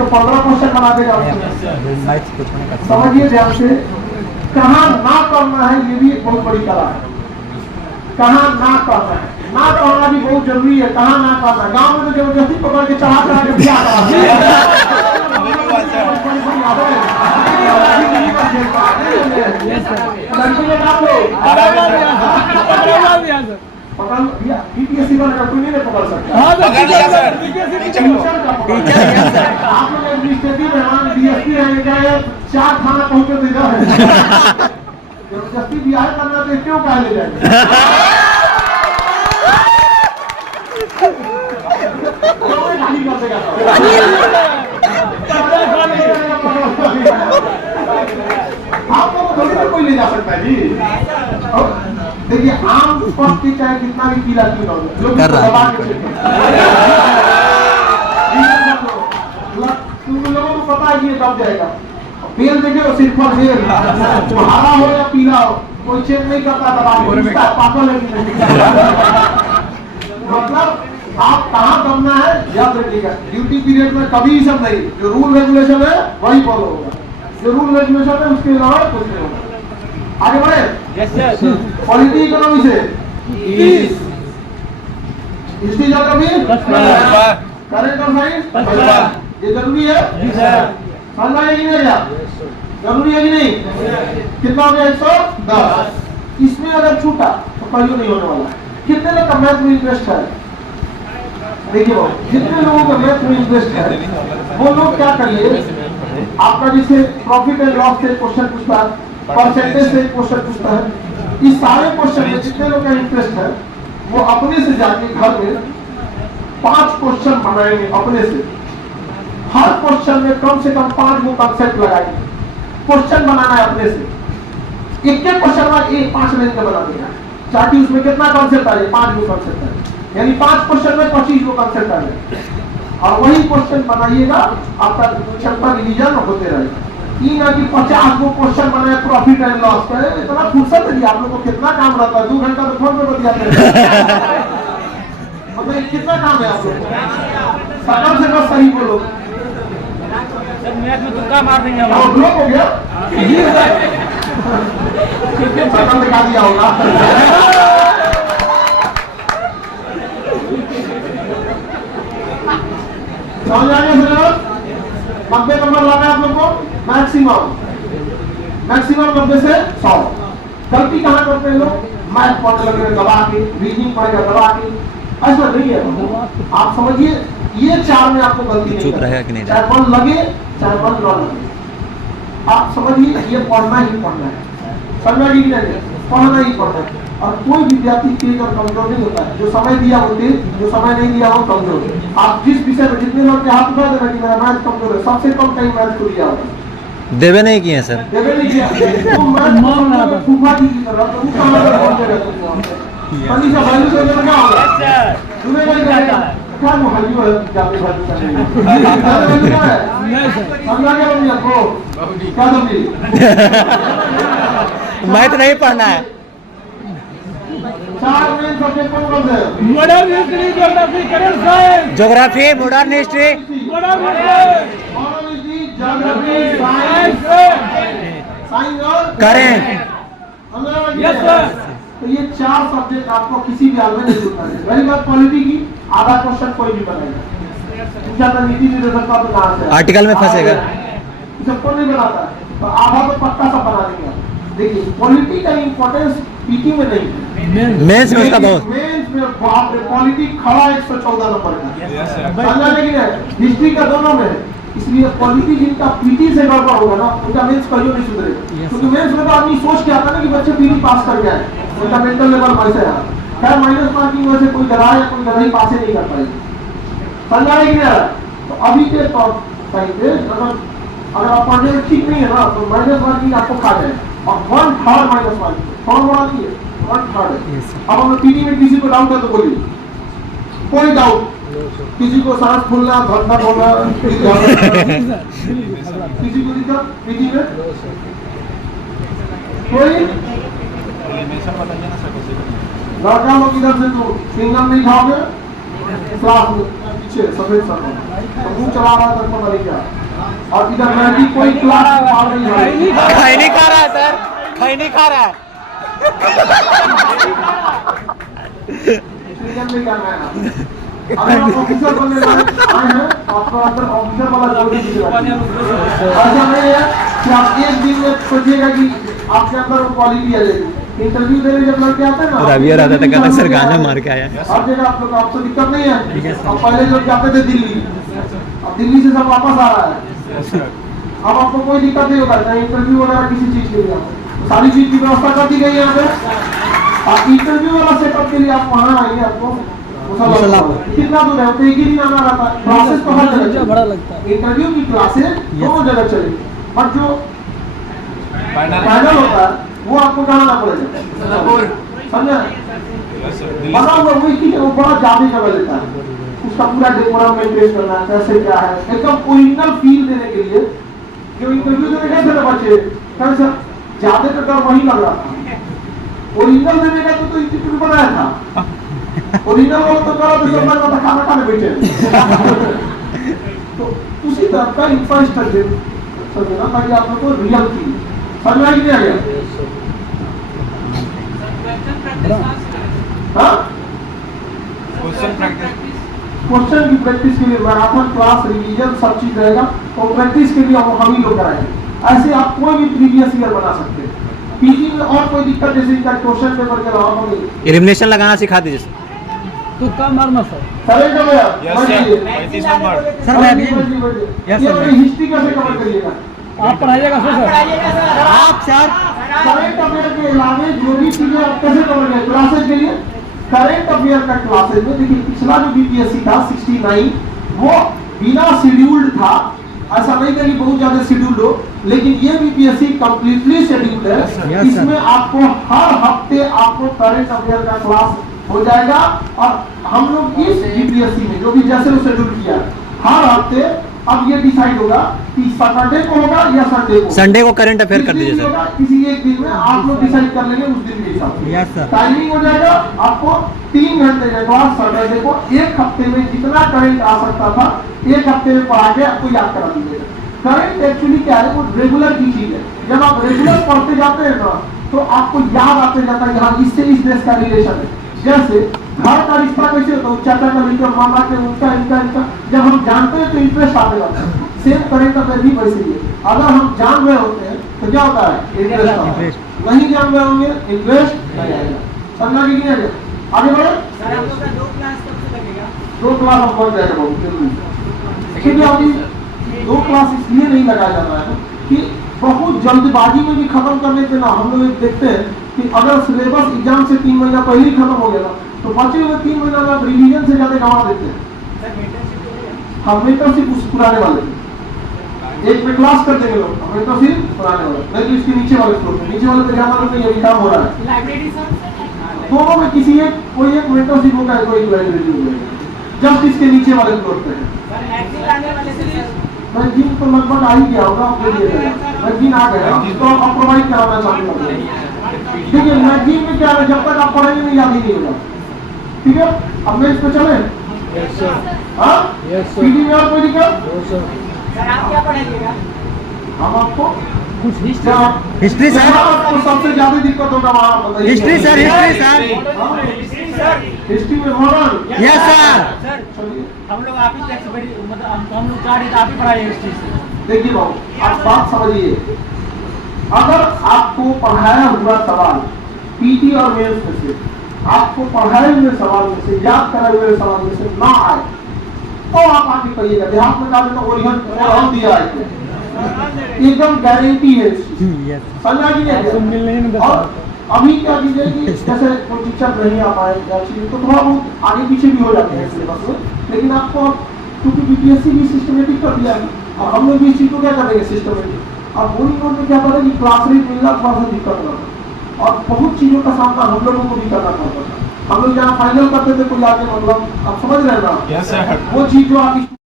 तो 15 क्वेश्चन बना देगा। समझिए ध्यान से, कहाँ ना करना है ये भी एक बहुत बड़ी कला है। कहाँ ना करना है, ना करना भी बहुत जरूरी है। कहाँ ना करना, गांव में तो जबरदस्ती पकड़ के चढ़ा के क्या पीटीएससी वाला कोई नहीं पकड़ सकता। आप लोग एडमिनिस्ट्रेटिव डीएसपी रहेंगे, 4 थाना पहुंचे तो इधर है जबरदस्ती बिहार करना तो क्यों कहा ले जाएंगे। आप लोग थोड़ी ना कोई ले जा सकता है जी। देखिए आम स्पष्ट की चाहे कितना भी पीला क्यों ना हो, लोग दबा के तुम लोगों को पता है ये दब जाएगा। बेल देखे वो सिर्फ बेल हरा हो या पीला हो कोई चेक नहीं करता, दबा के पागल है। मतलब आप कहाँ दबना है याद रखिएगा। ड्यूटी पीरियड में कभी सब नहीं, जो रूल रेगुलेशन है वही फॉलो होगा। जो रूल रेगुलेशन है उसके अलावा कुछ नहीं होगा। आगे बढ़े। पॉलिटी इकोनॉमी से हिस्ट्री ज्योग्राफी करेंट और साइंस ये जरूरी है। समझ में नहीं है जरूरी है कि नहीं। कितना हो गया 110। इसमें अगर छूटा तो कहीं नहीं होने वाला। कितने लोग का मैथ में इंटरेस्ट है? देखिए जितने लोगों का मैथ में इंटरेस्ट है वो लोग क्या करिए, आपका जैसे प्रॉफिट एंड लॉस से क्वेश्चन पूछता है, परसेंटेज से क्वेश्चन पूछता है, इस सारे क्वेश्चन में जितने लोग का इंटरेस्ट है वो अपने से जाके घर में 5 क्वेश्चन बनाएंगे अपने से। हर क्वेश्चन में कम से कम 5 वो कंसेप्ट लगाएंगे। क्वेश्चन बनाना है अपने से, एक क्वेश्चन में 5 लाइन का बना देना, ताकि उसमें कितना कंसेप्ट आ जाए, 5 वो कंसेप्ट है, यानी 5 क्वेश्चन में 25 वो कंसेप्ट आ जाए। और वही क्वेश्चन बनाइएगा, आपका क्षमता रिवीजन होते रहेगा। ये ना कि 50 वो क्वेश्चन बनाए प्रॉफिट एंड लॉस का, इतना फुर्सत है आप लोगों को। कितना काम रहता है, 2 घंटा तो फोन पे बतियाते हैं। मतलब कितना काम है आप लोग को, सकल से बस सही बोलो। मैथ में तुक्का मार देंगे हम लोग। हो गया सकल दिखा दिया होगा। समझ आ गया सर? 90 नंबर लाना है आप लोग को मैक्सिमम 90 से 100। गलती कहाँ करते हैं लोग, मैथ पढ़ने लगे दबा के, रीजनिंग पढ़ेगा दबा के, ऐसा नहीं है। आप समझिए ये 4 में आपको गलती नहीं है, चाहे मन लगे चाहे मन न लगे। आप समझिए ये पढ़ना ही पढ़ना है, समझा कि नहीं, पढ़ना ही पढ़ना है। और कोई विद्यार्थी तेज और कमजोर नहीं होता है। जो समय दिया वो तेज, जो समय नहीं दिया वो कमजोर। आप जिस विषय में जितने लोग के हाथ उठा देना कि मेरा मैथ कमजोर है, सबसे कम टाइम मैथ को दिया होगा। देवे नहीं किए सर, देवे नहीं किया तो मैथ फूफा जी की तरह तो कहां से पहुंचे रहते हैं। पानी से वैल्यू से क्या होगा, तुम्हें नहीं जाएगा क्या वैल्यू है, जाते वैल्यू का नहीं क्या है। समझा क्या बोलिए आपको, क्या समझी? मैथ नहीं पढ़ना है। 4 मेन सब्जेक्ट कौन कौन से? Modern history, geography, current science. Geography, modern history, science और करेंट। Yes sir. तो ये 4 सब्जेक्ट आपको किसी भी हाल में नहीं छूटना है। रही बात पॉलिटी की, आधा क्वेश्चन कोई भी बनाएगा, ज्यादा नीति निर्देशक का तो कहां से आर्टिकल में फंसेगा, सबको नहीं बनाता, तो आधा तो पक्का सब बना देंगे। देखिए पॉलिटी का इंपॉर्टेंस पीटी में नहीं, मेंस में उसका बहुत। मेंस में बाप रे पॉलिटी खड़ा 114 नंबर का, समझा लेकिन हिस्ट्री का दोनों में। इसलिए पॉलिटी जिनका पीटी से गड़बड़ होगा ना, उनका मेंस कहियो नहीं सुधरेगा। क्योंकि मेंस में तो आदमी सोच के आता ना कि बच्चे पीटी पास कर जाए, उनका मेंटल लेवल वैसे है। क्या माइनस मार्किंग वजह से कोई गधा या कोई गधा ही पास नहीं कर पाएगा, समझा लेकिन। तो अभी के तौर पर अगर आप पढ़ने में ठीक नहीं है ना, तो माइनस मार्किंग आपको खा जाए। और 1/3 माइनस मार्किंग कौन बड़ा नहीं है, 1/3 है। अब हमें पीटी में किसी को डाउट है तो बोलिए, कोई डाउट? किसी को सांस फूलना, धड़कन होना, किसी को दिक्कत पीटी में? कोई लड़का लोग इधर से तो सिंगम नहीं खाओगे क्लास में, पीछे सफेद सर तो मुंह चला रहा है दर्पण वाली क्या, और इधर लड़की कोई क्लास पढ़ रही है, खाई नहीं खा रहा है सर, खाई नहीं खा रहा है। इसलिए नहीं करना है। अगर आप ऑफिसर बनने आए हैं तो आपको अंदर ऑफिसर वाला जोड़ी दीजिएगा। ऐसा नहीं है कि आप एक दिन में सोचिएगा कि आपके अंदर वो क्वालिटी आ जाएगी। इंटरव्यू देने जब लड़के आते हैं ना, रवि और आदत कहता सर गाना मार के आया। हर जगह आप लोग आपको दिक्कत नहीं है। अब पहले लोग जाते थे दिल्ली, अब दिल्ली से सब वापस आ रहा है। अब आपको कोई दिक्कत नहीं होता है इंटरव्यू वगैरह किसी चीज के लिए, सारी चीज की व्यवस्था कर दी गई है यहाँ पे। आप इंटरव्यू वाला सेटअप के लिए आप वहाँ आएंगे, आपको कितना दूर है, तो एक ही दिन आना रहता है। क्लासेस तो हर जगह बड़ा लगता है, इंटरव्यू की क्लासेस दोनों जगह चलेगी, बट जो फाइनल होता है वो आपको कहाँ आना पड़ेगा, समझा? बना हुआ वही चीज वो बड़ा ज्यादा जगह लेता है, उसका पूरा डेकोरम मेंटेन करना है, कैसे क्या है, एकदम ओरिजिनल फील देने के लिए। जो इंटरव्यू देने गए थे ना बच्चे, कैसे ज्यादा तो डर वही लग रहा था, ओरिजिनल देने का तो इंस्टीट्यूट बनाया था, ओरिजिनल वाला तो करो तो सब लोग खाना खाने बैठे। तो उसी तरह का इंफ्रास्ट्रक्चर समझना ताकि आप लोग को रियल फील समझ में नहीं आएगा। हाँ, क्वेश्चन की प्रैक्टिस के लिए मैराथन क्लास, रिवीजन सब चीज रहेगा, और प्रैक्टिस के लिए हम ही लोग कराएंगे। ऐसे आप कोई भी प्रीवियस ईयर बना सकते हैं। पीजी में और कोई दिक्कत जैसे इनका क्वेश्चन पेपर के अलावा हमें एलिमिनेशन लगाना सिखा दीजिए तू कम मारना सर। चलेगा भैया? सर मैं भी ये हिस्ट्री कैसे कवर करिएगा? आप पढ़ाइएगा सर। आप सर करेंट अफेयर के अलावा जो भी चीजें आप कैसे कवर करेंगे क्लासेज के लिए? करेंट अफेयर का क्लासेज में देखिए, पिछला जो बीपीएससी था 69 वो बिना शेड्यूल्ड था, ऐसा नहीं कि बहुत ज्यादा शेड्यूल्ड हो, लेकिन ये बीपीएससी कंप्लीटली शेड्यूल्ड है। इसमें आपको हर हफ्ते आपको करेंट अफेयर का क्लास हो जाएगा, और हम लोग इस बीपीएससी में जो भी जैसे वो शेड्यूल किया हर हफ्ते, अब ये डिसाइड होगा कि सैटरडे को होगा या संडे को, संडे को करंट अफेयर कर दीजिए सर। किसी एक दिन में आप लोग डिसाइड कर लेंगे उस दिन के हिसाब से। Yes sir. टाइमिंग हो जाएगा आपको 3 घंटे के बाद सैटरडे को, एक हफ्ते में जितना करंट आ सकता था एक हफ्ते में पढ़ा के आपको याद करा दीजिएगा। करंट एक्चुअली क्या है, वो रेगुलर की चीज है। जब आप रेगुलर पढ़ते जाते हैं ना तो आपको याद आते जाता है यहाँ इससे इस देश का रिलेशन है। जैसे घर का रिश्ता कैसे होता है, चाचा का बेटा मामा के उनका इनका इनका, जब हम जानते हैं तो इंटरेस्ट आने लगता है। सेम करंट अफेयर भी वैसे ही है, अगर हम जान रहे होते हैं तो क्या होता है, इंटरेस्ट आता है, नहीं जान रहे होंगे इंटरेस्ट नहीं आएगा। समझा कि नहीं आएगा? आगे बढ़े। सर हम लोग का 2 क्लास कब से लगेगा? 2 क्लास हम पढ़ जाएगा बहुत जल्दी। क्योंकि अभी 2 क्लास इसलिए नहीं लगाया जा रहा है कि बहुत जल्दबाजी में भी खत्म करने पे ना हम लोग देखते हैं कि अगर सिलेबस एग्जाम से 3 महीना पहले ही खत्म हो गया ना तो बचे हुए 3 महीना में आप रिवीजन से ज्यादा गंवा देते हैं। हम मेंटरशिप उस पुराने वाले एक में क्लास कर देंगे लोग, हम मेंटरशिप पुराने वाले नहीं तो इसके नीचे वाले फ्लोर में, नीचे वाले पे ध्यान रखना ये भी काम हो रहा है। लाइब्रेरी सर दोनों में किसी एक कोई एक मेंटरशिप होगा, कोई लाइब्रेरी होगा, जस्ट इसके नीचे वाले फ्लोर पे है। सर मैगजीन आने वाले से सर मैगजीन तो लगभग आ ही गया होगा, आपको दिया जाएगा। मैगजीन आ गया, इसको आप प्रोवाइड कराना चाहते हैं। देखिए मैगजीन में क्या है, जब तक आप पढ़ेंगे नहीं याद ही नहीं होगा। ठीक है, अब मैं इस पे चले। हाँ, पीडी में और कोई दिक्कत? सर आप क्या पढ़ाइएगा? हम आपको हिस्ट्री सर, आपको सबसे ज्यादा दिक्कत होगा वहाँ बताइए। History sir, history sir, history में मॉडर्न। Yes sir. सर चलिए हम लोग आप ही टैक्स बड़ी मतलब हम लोग चाह रहे थे आप ही पढ़ाइए हिस्ट्री से। देखिए बाबू, आप बात समझिए, अगर आपको पढ़ाया हुआ सवाल पीटी और मेंस में से, आपको पढ़ाए हुए सवाल में से, याद कराए हुए सवाल में से ना आए तो आप आगे कहिएगा। देहात में डाले तो ओरिहन दिया है, एकदम गारंटी है इस चीज की। समझा कि नहीं? और अभी क्या कीजिए कि जैसे कोई टीचर नहीं आ पाए तो थोड़ा बहुत आगे पीछे भी हो जाते हैं सिलेबस में, लेकिन आपको क्योंकि बीपीएससी भी सिस्टमेटिक कर दिया है और हम लोग भी इस चीज को क्या करेंगे सिस्टमेटिक। और बोर्डिंग में क्या करें कि क्लास रेट मिलना थोड़ा सा दिक्कत होता और बहुत चीजों का सामना हम लोगों को भी करना पड़ता था। हम लोग जहाँ फाइनल करते थे कोई आगे मतलब आप समझ रहे हैं ना, वो चीज जो आप